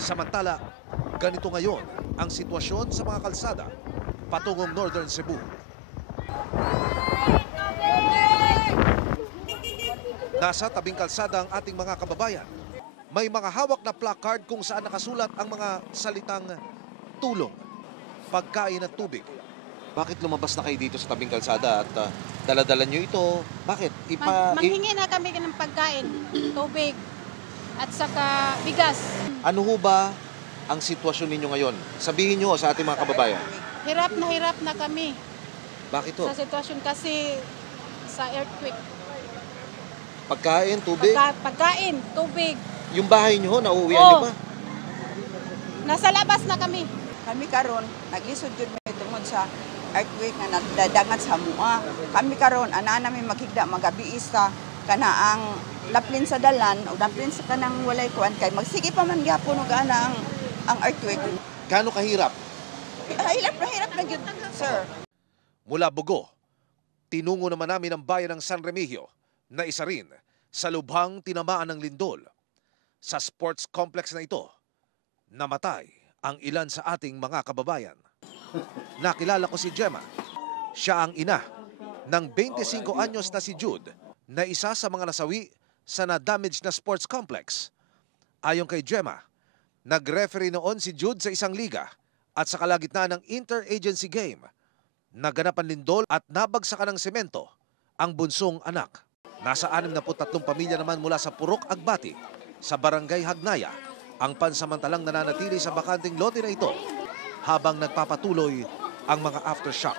Samantala, ganito ngayon ang sitwasyon sa mga kalsada patungong Northern Cebu. Nasa tabing kalsada ang ating mga kababayan. May mga hawak na placard kung saan nakasulat ang mga salitang tulong, pagkain at tubig. Bakit lumabas na kayo dito sa tabing kalsada at dala-dala nyo ito? Bakit? Manghingi na kami ng pagkain, tubig, at saka bigas. Ano ho ba ang sitwasyon ninyo ngayon? Sabihin nyo sa ating mga kababayan. Hirap na kami Bakit to? sa sitwasyon kasi sa earthquake. Pagkain, tubig? Pagkain, tubig. Yung bahay nyo, nauuwian nyo Oo. ba? Nasa labas na kami. Kami karon naglisod jud may tungod sa earthquake nga nagdadangat sa mua. Kami karon ana namin maghigda magabiis sa kanaang laplin sa dalan o laplin sa kanang walay kuan kay magsige pa man gyapon og ana ang earthquake. Gaano kahirap? Hirap na gyud, sir. Mula Bugo, tinungo naman namin ang bayan ng San Remigio na isa rin sa lubhang tinamaan ng lindol. Sa sports complex na ito, namatay ang ilan sa ating mga kababayan. Nakilala ko si Gemma. Siya ang ina ng 25 anyos na si Jude na isa sa mga nasawi sa na-damage na sports complex. Ayon kay Gemma, nag-referee noon si Jude sa isang liga at sa kalagitnaan ng inter-agency game, naganap ang lindol at nabagsakan ng semento ang bunsong anak. Nasa 63 pamilya naman mula sa Purok Agbati sa Barangay Hagnaya ang pansamantalang nananatili sa bakanting lote na ito habang nagpapatuloy ang mga aftershock.